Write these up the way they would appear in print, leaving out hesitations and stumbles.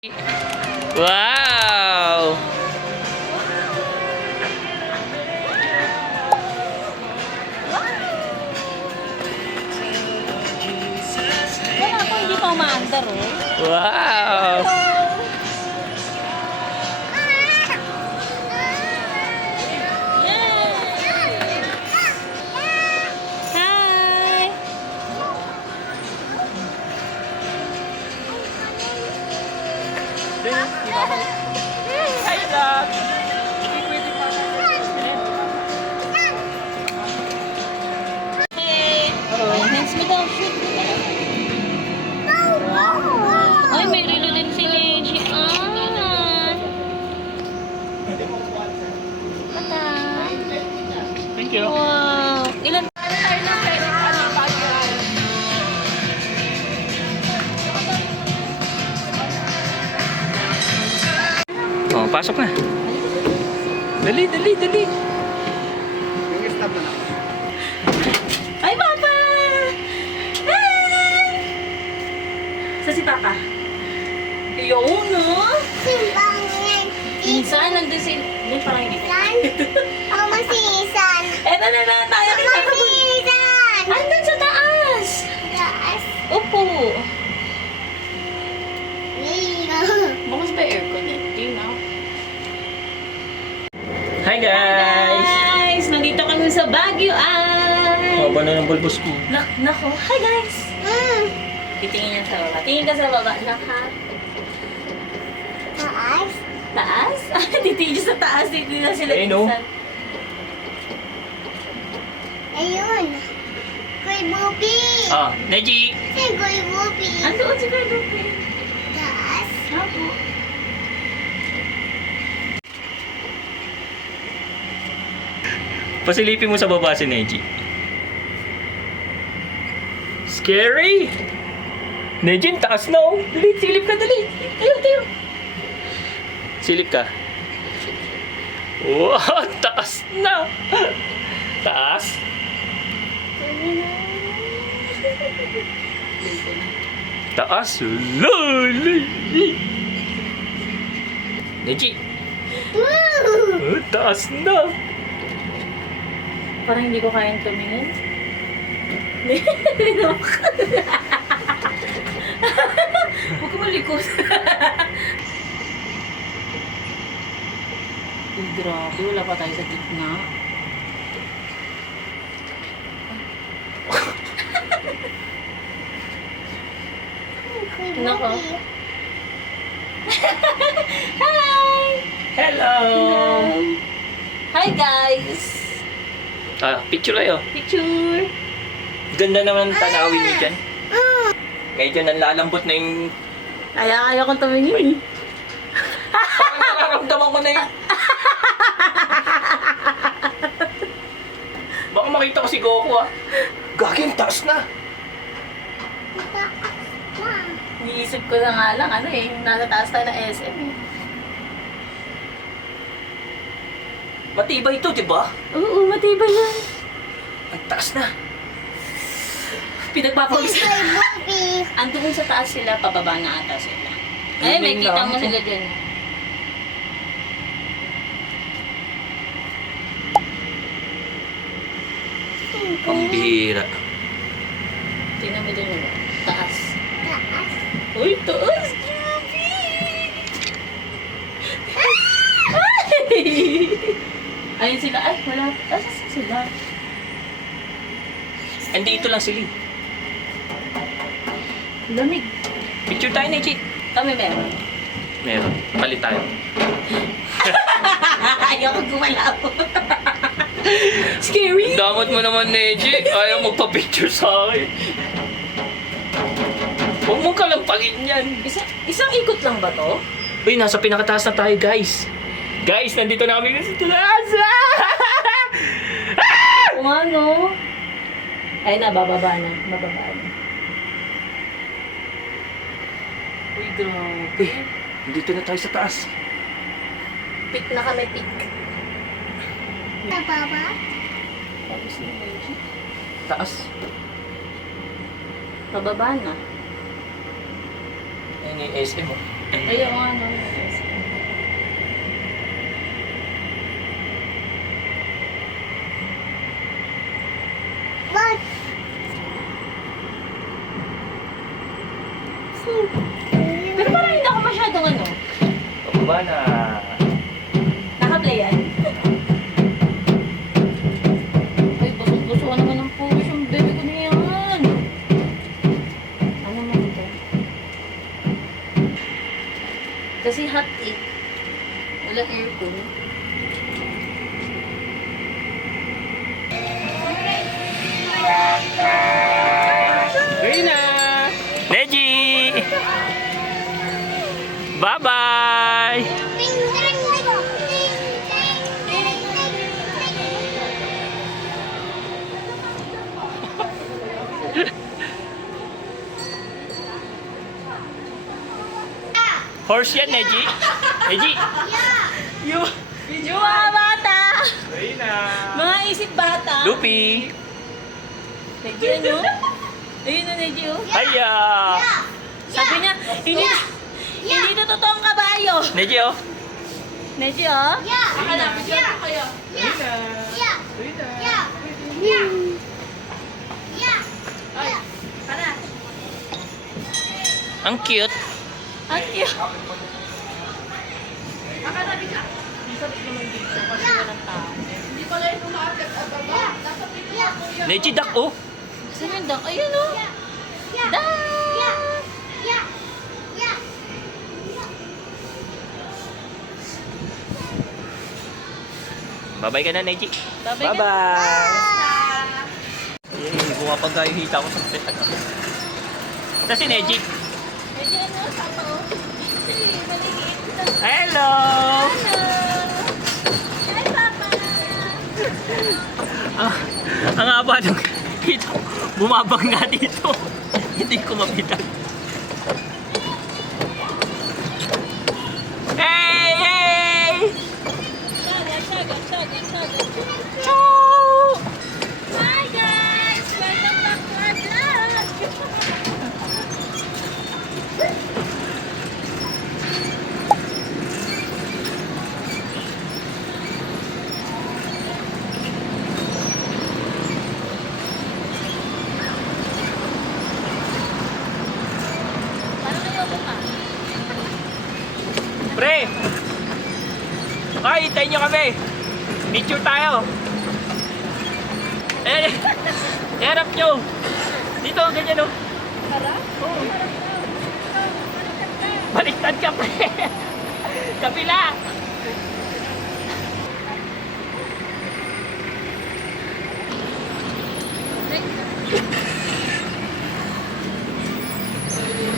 Wow! Wala ko, hindi pa umaandar oh. Wow! Hi! Hi, Doc! Hey! Hands mo daw, shoot mo daw. Ay, may relo din si Leji. Mata. Thank you. Wow. Ilan? Oh, pasok na. Dali, dali, dali. Ay, Papa! Hi! Sa si Papa? Yun, no? Minsan, nandun si... Hindi, parang hindi. Eto na lang tayo. Andun sa taas! Opo. Bukas ba aircon eh? Hindi na. Hi, guys! Guys! Nandito kami sa Baguio ay! Maba na ng bulbos ko. Nako, hi guys! Titingin yan sa baba. Tingin ka sa baba. Naka. Taas? Titingin siya sa taas. Titingin na sila. Eh, no. Ayun. Kuy Bubi. Ah, Neji! Si Kuy Bubi. Andoon si Kuya Lupe. Taas. Apo. Pasilipin mo sa baba si Neji. Scary! Neji, taas na oh. Dali, silip ka, dali. Tayo, tayo. Silip ka. Wow, taas na. Taas. Taas. Lali. Neji. Woo! Taas na. Parang hindi ko kayang tumingin. Huwag ka malikot. Uy, grabe. Wala pa tayo sa gitna. Kuy Nako. Bubi. Hi! Hello. Hi guys! Ah, picture kayo. Picture! Ganda naman ang tanawin niyo dyan. Medyo nanlalambot na yung... Kaya kong tumingin eh. Parang nararamdaman ko na yun. Baka makita ko si Goku ah. Gagin, taas na. Taas na. Iniisip ko na nga lang, ano eh, nasa taas tayo ng SM eh. Matibay ito, di ba? Oo, matibay yan. Ang taas na. Si Pinagpapawis. Kuy Bubi. Andun sa taas sila, pababa na ata sila. Ay, may Yun kita lang. mo sila dyan. Pambihira. Tingnan mo dyan yung taas. Taas. Uy, taas! Grabe! Ayun sila. Ay, wala. Asa sila? Andito lang sila. Lamig. Picture tayo, Neji. Kami meron. Meron. Palit tayo. Ayaw ko gumalaw. Scary. Damot mo naman, Neji. Ayaw magpa-picture sa akin. Huwag mong kalampagin yan. Isang ikot lang ba to? Uy, nasa pinakataas na tayo, guys. Guys, nandito na kami sa taas. Kung ano? Ay, nabababa na. Mababa na. Uy, grabe. Uy, nandito na tayo sa taas. Pick na kami, pick. Nababa. Tapos na medyo. Taas. Pababa na. Yan yung SM mo. Ayun, ano. What? Pero parang hindi ako masyadong ano. Ako ba na? Naka-playan. Ay, busog-buso ka naman ng pawis yung baby ko na yan. Ano mo dito? Kasi hot eh. Wala aircon. Reyna! Neji! Bye-bye! Ding, ding, ding, ding, ding, Horse yan, Neji? Neji! Yung mga bata! Reyna! Mga isip bata! Lupi! Neji, ano? Ayun na, Neji, oh. Hiya! Sabi niya, hindi to totoong kabayo. Neji, oh! Neji, oh. Yeah. Nakalapit lang po kayo. Reyna! Yeah. Reyna! Yeah. Yeah. Yeah. Ay, para. Ang cute! Ang cute. Nakalapit ka. Isang naman dito kasi walang tao. Hindi pala yung lumapit at baba. Nasa pito ako yan. Neji, duck, oh! Saan yung duck? Ayun, oh. Yeah. Duck! Yeah. Yeah. Yeah. Bye-bye ka na, Neji! Bye-bye ka. Bye-bye! Yay! Bumapag tayo hita ko sa pet. Ano? Ito si Neji. Neji, ano? Sapa, oh. Kasi, maliit. Hello! Hello! Hi, Papa! Ang haba ng dito. Bumabang nga dito. Hindi ko mapitan. Hey! Hey! Ciao! Hi guys! Welcome back to our vlog! Parang ayoko pa. Pre! Ay, hintayin nyo kami. Picture tayo. Eh, harap nyo. Dito, ganyan, oh. Harap? Oh. Baliktad ka, pre. Kapila.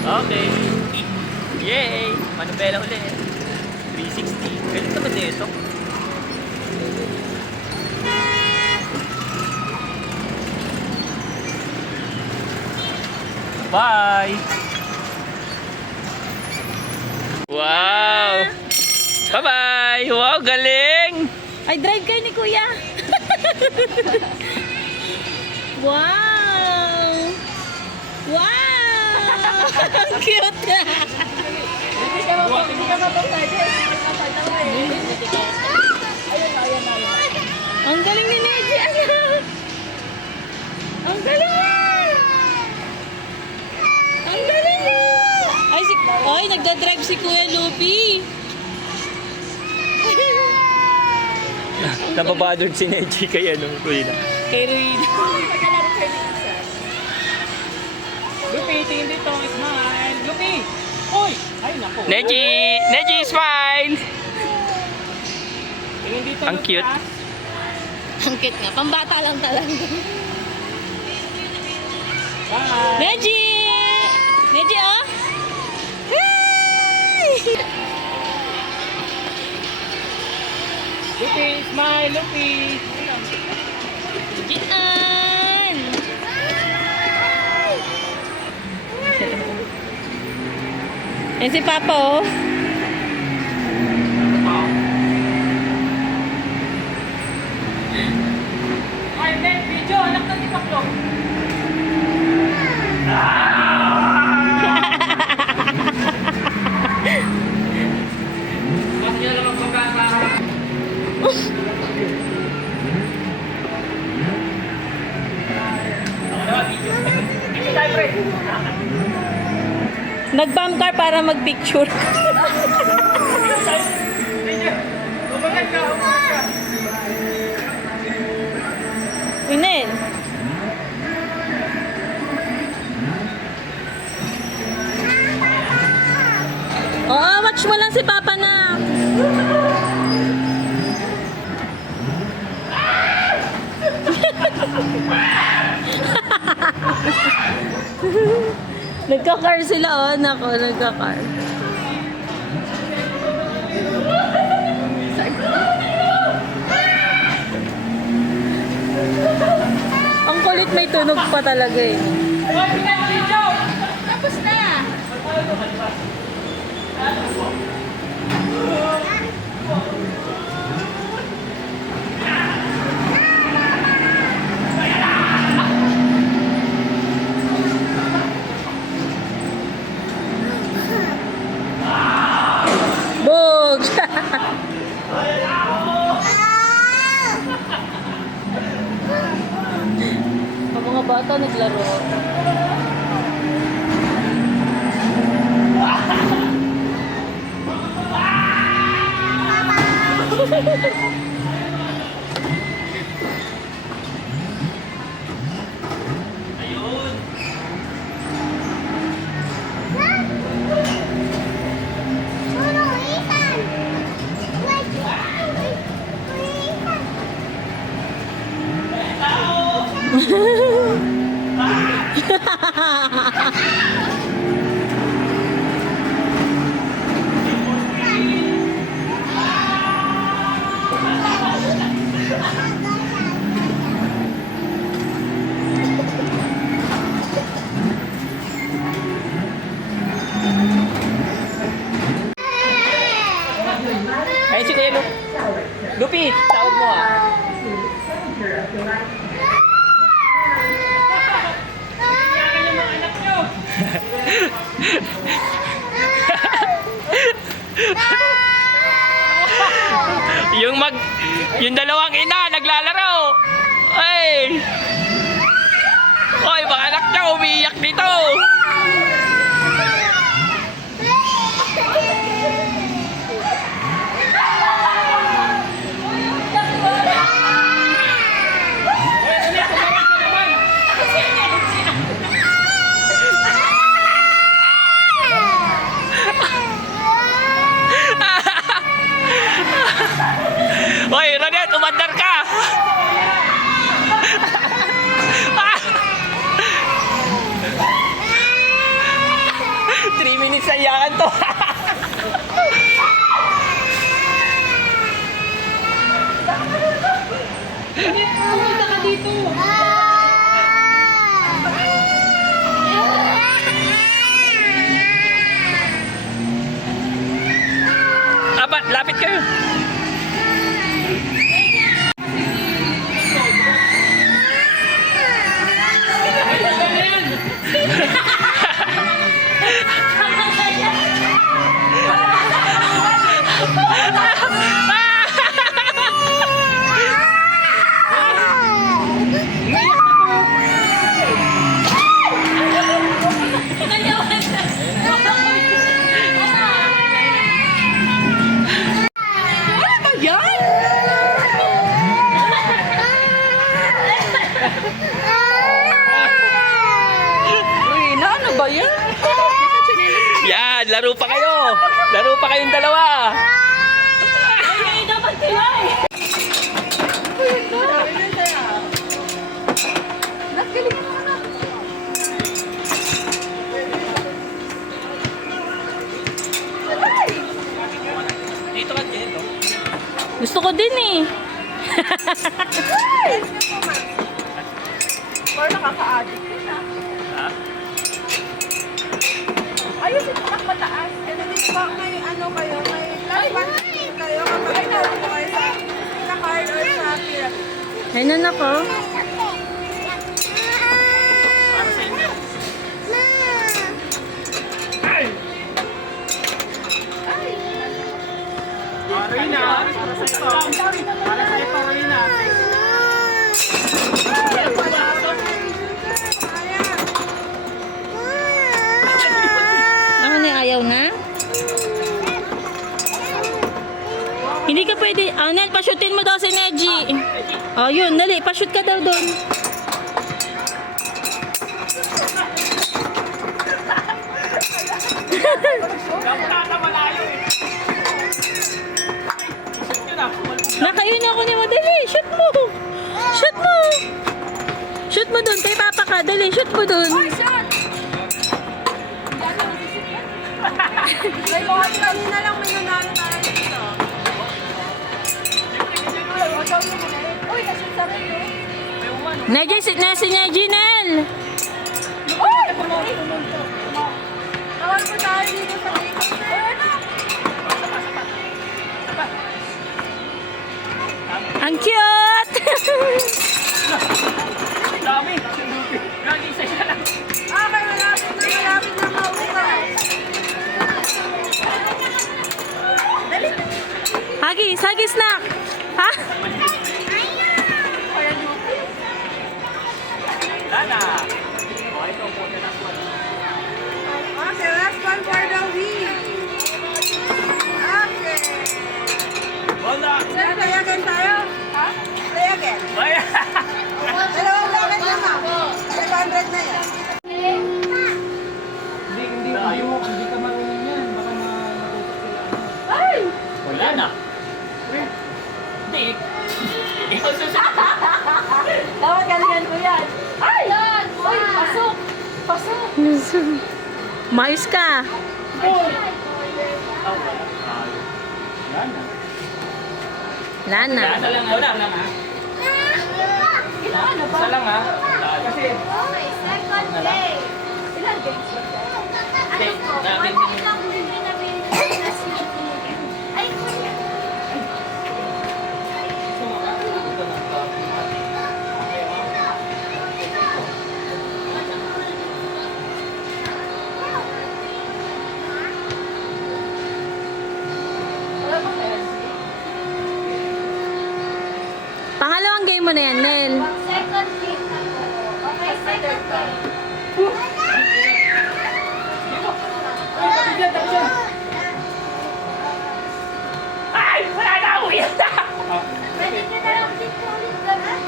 Okay. Yay! Manubela ulit. 360. Galit naman na ito. Bye! Wow! Bye-bye! Wow, galing! Ay, drive kayo ni Kuya. Wow! Wow! Ang cute na! Ang galing ni Neji! Ano? Ang galing niya! Ang galing niya! Ay, nagdadrive si Kuya Lupi. Nababadod si Neji kay ano, Kuya. Kay Ruina. Lupi, tingin dito. Smile. Lupi! Uy! Ay, naku. Neji! Neji, smile! Tingin dito. Ang Lupi, cute. ah. Ang cute nga. Pambata lang talaga. Bye! Neji! Neji, oh! Hi! Lupi, smile, Lupi! Nejian! Yan si Papa, oh. Ay, men, video! Anak na ni Paklo! Nag-bump car para mag-picture. Inen. Oo, watch mo lang si Papa na. Nagka-car sila, oh. Nako, nagka-car. Ang kulit, may tunog pa talaga eh. Tapos na. Bog! Ang mga bata naglaro. Ano, Ethan? Wait. Ethan. Ayun si Kuya Lupi, tawag mo ah. Yung dalawang ina naglalaro. Ay! Oy, mga anak niya umiiyak dito. Hoy, Rodet, umandar ka! 3 minutes sa iyakan to. Pumunta ka dito. Aba, lapit kayo. Uy, ano ba yan? Yan, laro pa kayo. Laro pa kayong dalawa. Ay, dapat kilay. Dito ka dito. Gusto ko din eh. Or nakaka-addict yun ah. Ha? Ayun, ito nak mataas. And then ito ba may ano kayo, may plus 1 kayo kapag inalo mo kayo sa card or sa pyramid. Ayun ako. Para sa inyo. Rina, para sa ito. Para sa ito, Rina. Hindi ka pwede. Nel, pa-shootin mo daw si Neji. Oh, yun. Dali, pa-shoot ka daw doon. Malayo eh. Isip yun ah. Nakayun ako ni mo. Dali, shoot mo. Shoot mo. Shoot mo doon. Kay Papa ka. Dali, shoot mo doon. May buhat kanina lang may nanalo tayo dito. Uy, nasunod sa rin yun. Neji, si Neji, Nel. Uy! Tawag mo tayo dito sa dito. Ang cute. Dami. Lagi isa lang. Ah, kay malapit na mauwi. Hagis na. Ha? Lana. Okay, last one for the week. Okay. Wala. Sir, play again tayo? Ha? Play again. Ay. Dalawang lakad na ha. 500 na yan. Hindi ka marunong yan. Baka matutok sila. Ay! Wala na. Hindi. Ikaw susunod. Dapat galingan ko yan. Ay! Uy, pasok! Pasok! Mayos ka. Lana. Isa lang ha. Isa lang ha. Isa lang ha. Kasi Okay, second day. Ilan games ba? Ano po? namin One lang hindi na Pilipinas Ay, kuya. Pangalawang game mo na yan, Nel. Second game na po. Okay, second game. ay, wala na uwi. Pwede ka na lang dito ulit gano'n.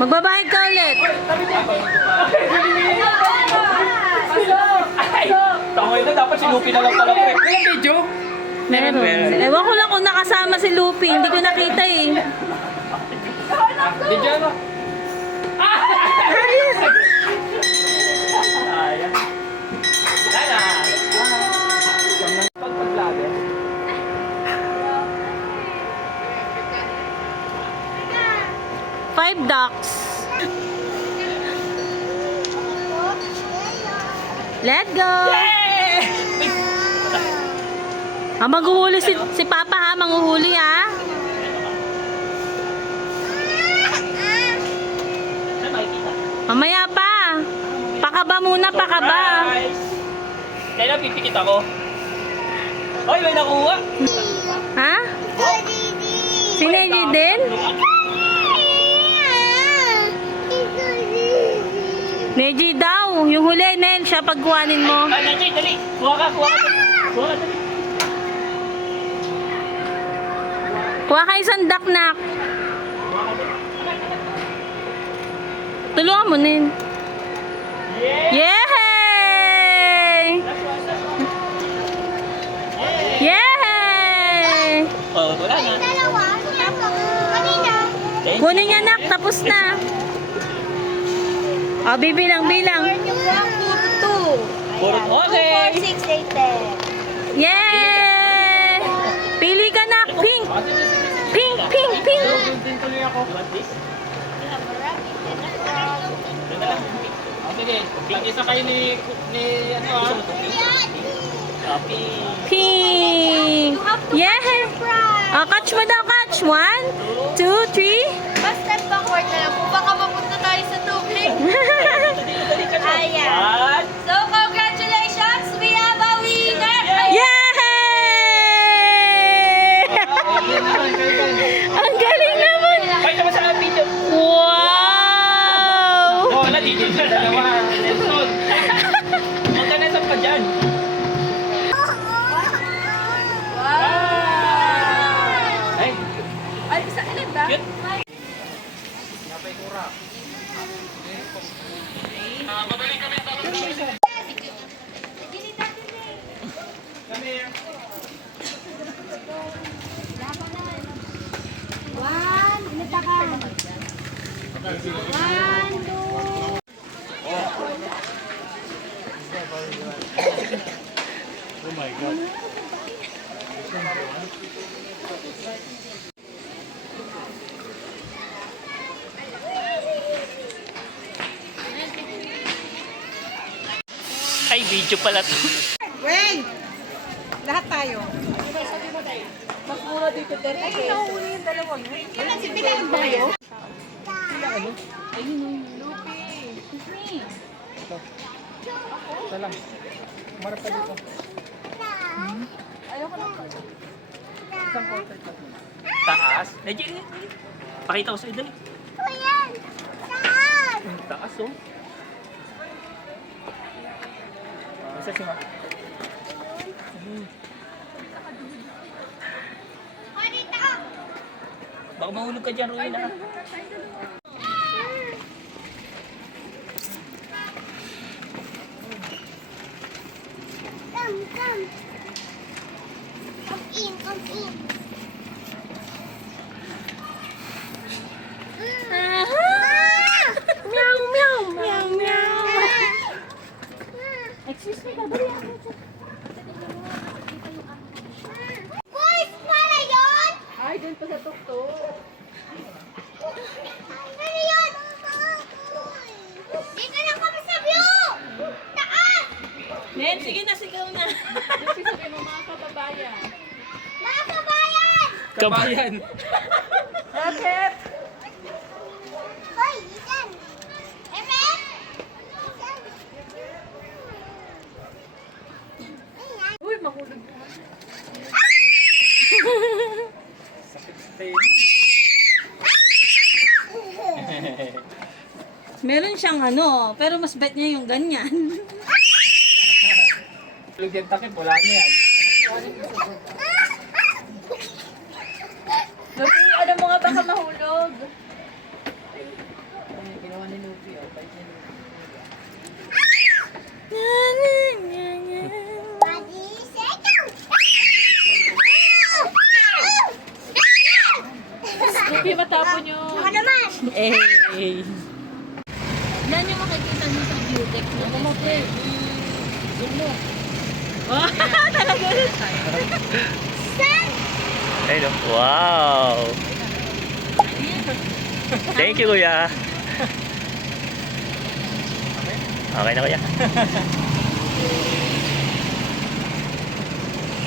Magbabayad ka ulit. Ay, tangay na dapat sinupi na lang pala ko eh. Walang video? Meron. Ewan ko lang kung nakasama si Lupi. Hindi ko nakita eh. Video ano? Ayan. Lana. Pag-vlogger. Five ducks. Let's go! Maghuhuli si Papa ha, manghuhuli ha. Saan makikita? Mamaya pa. Pakaba muna, pakaba. Surprise! Kaya pipikit ako. Hoy, may nakuha. Ha? Si Neji din? Neji daw. Yung huli, Nel. Siya pagkuhanin mo. Ah, Najay, dali. Kuha ka, kuha ka. Kuha ka, dali. Kuha ka isang duck na. Tulungan mo, Nel. Yeah! Yay! Yay! Oh, wala na. Dalawa. Kanina. Kunin niya, nak. Tapos na. O, bibilang. Puro, okay. 2, 4, 6, 8, 10. Yay! Pili ka, nak. Pink. Pink, pink, pink. Din tuloy ako. You want this? Ito na lang. Ah, sige. Isa kayo ni ano ah. Copy. Pink. Yeah. O, catch mo daw, catch. 1, 2, 3. Basta backward na lang po. Baka mapunta tayo sa tubig. Dali ka na. Ayan. One. So, congratulations! We have a winner! Yay! Ang galing naman. Ay, naman sa video. Wow! Oh, wala, dito na dalawa. Nelson. Huwag ka na sa pa dyan. Wow! One, inita ka. One, two. Ay, video pala to. Wait! Lahat tayo. Mas mura dito, Tere. Ay, nakuha yung dalawa, no? Wala, si Pilang tayo. Ayun yung Lupi. Sismi. Ayoko na. Taas. Eh, Jenny. Pakita ko sa'yo, dali. Ayan. Saan? Ang taas, oh. Isa si Ma. O, dito. Baka mahulog ka dyan, Ruina. Come, come. Come in, come in. Meow, meow, meow, meow. Excuse me, kadali ako. Boys, para yun? Ay, dun pa sa tuktok. Ano yun? Dito na kami sa view! Taas! Nen, sige na, sigaw na. Kasi sabi mo mga kababayan. Mga kabayan! Kabayan. Bakit? Hoy, isan! Emen! Ayan. Uy, mahulog. Meron siyang ano, pero mas bet niya yung ganyan. Hulog yung takip, wala na yan. Lupi, alam mo nga baka mahulog. Ready, set, go! Lupi, matapon yung... Ako naman! Eh. Yan yung makikita niyo sa view deck. Ano mo, Pe? Zoom mo. Talaga rin. Ayun, oh. Wow. Thank you, Kuya. Okay na, Kuya.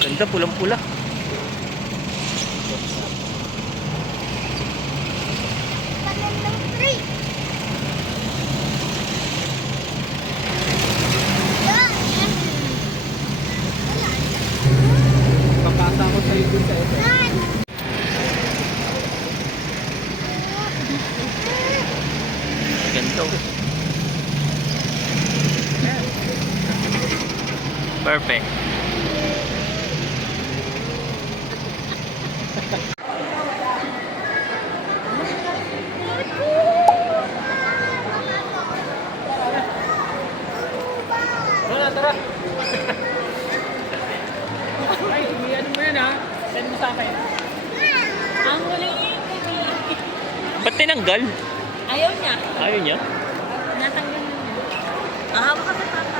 Ganda, pulang-pula. Pagandang three. Kakasama sa'yo dun sa Yan. Ganito. Perfect. Tara, tara. Ay, ano mo yan ha? Send mo sa akin. Ang huling Ba't tinanggal? ayaw niya. Ayaw niya? Natanggal na niya. Hawak ka sa papa.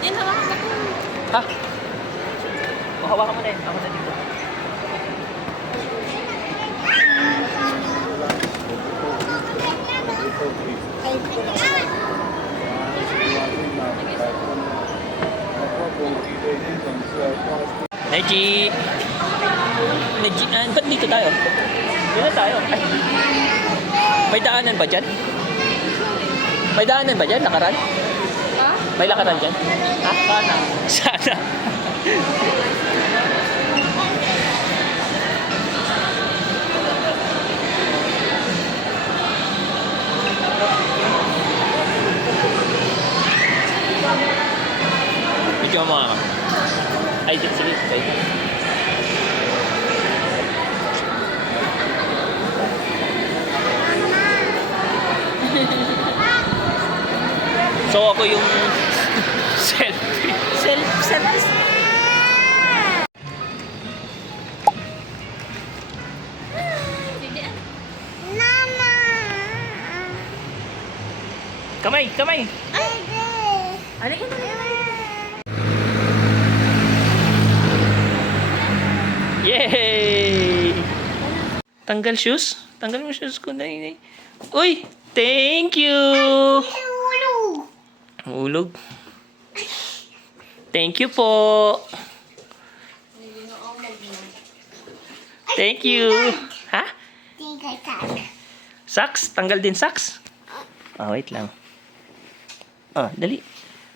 Yan, hawakan ka po. Ha? O, hawakan mo na yun. Ako na dito. Neji! Neji, ba't dito tayo? Dito na tayo. Ay. May daanan ba dyan? May daanan ba dyan? Lakaran? May lakaran dyan? Ha? Sana. Sana. Video mo nga. Ay, sige. Sige. So ako yung selfie. Self-service. Kamay, kamay. Halika na. Yay! Tanggal shoes? Tanggal mo shoes ko. Dali. Uy! Thank you! Ulog. Thank you po. Thank you. Ha? Socks? Tanggal din socks? Ah, wait lang. Ah, dali.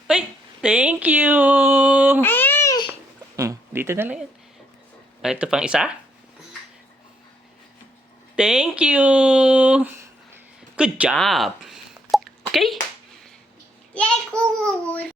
Uy! Thank you! Dito na lang yan. Ah, ito pang isa. Thank you! Good job! Okay? Yay, cool.